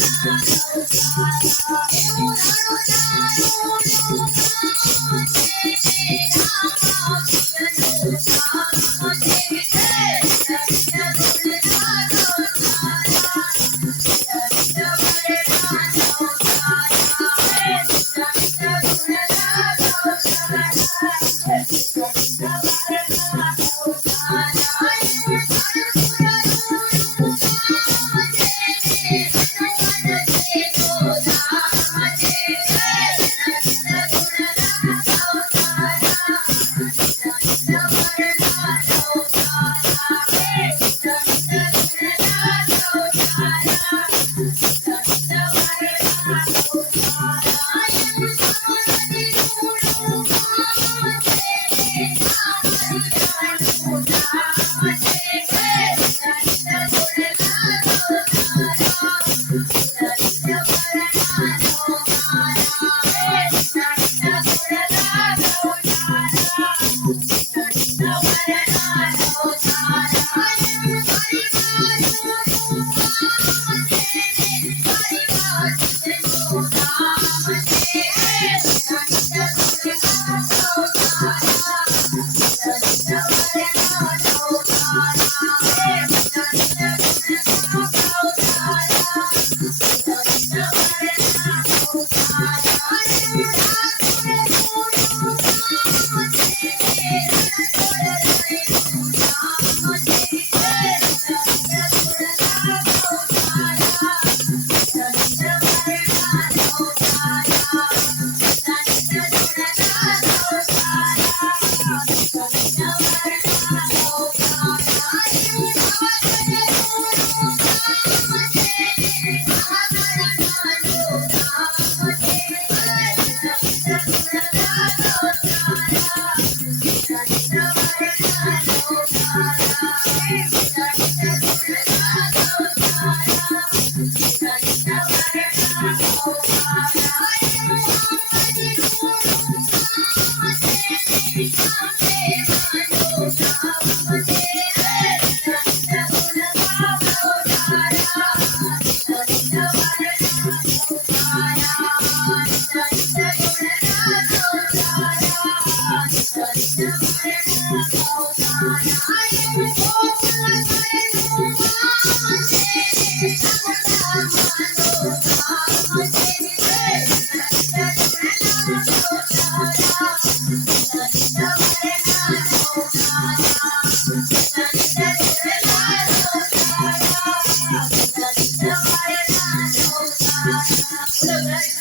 system. Hello, guys.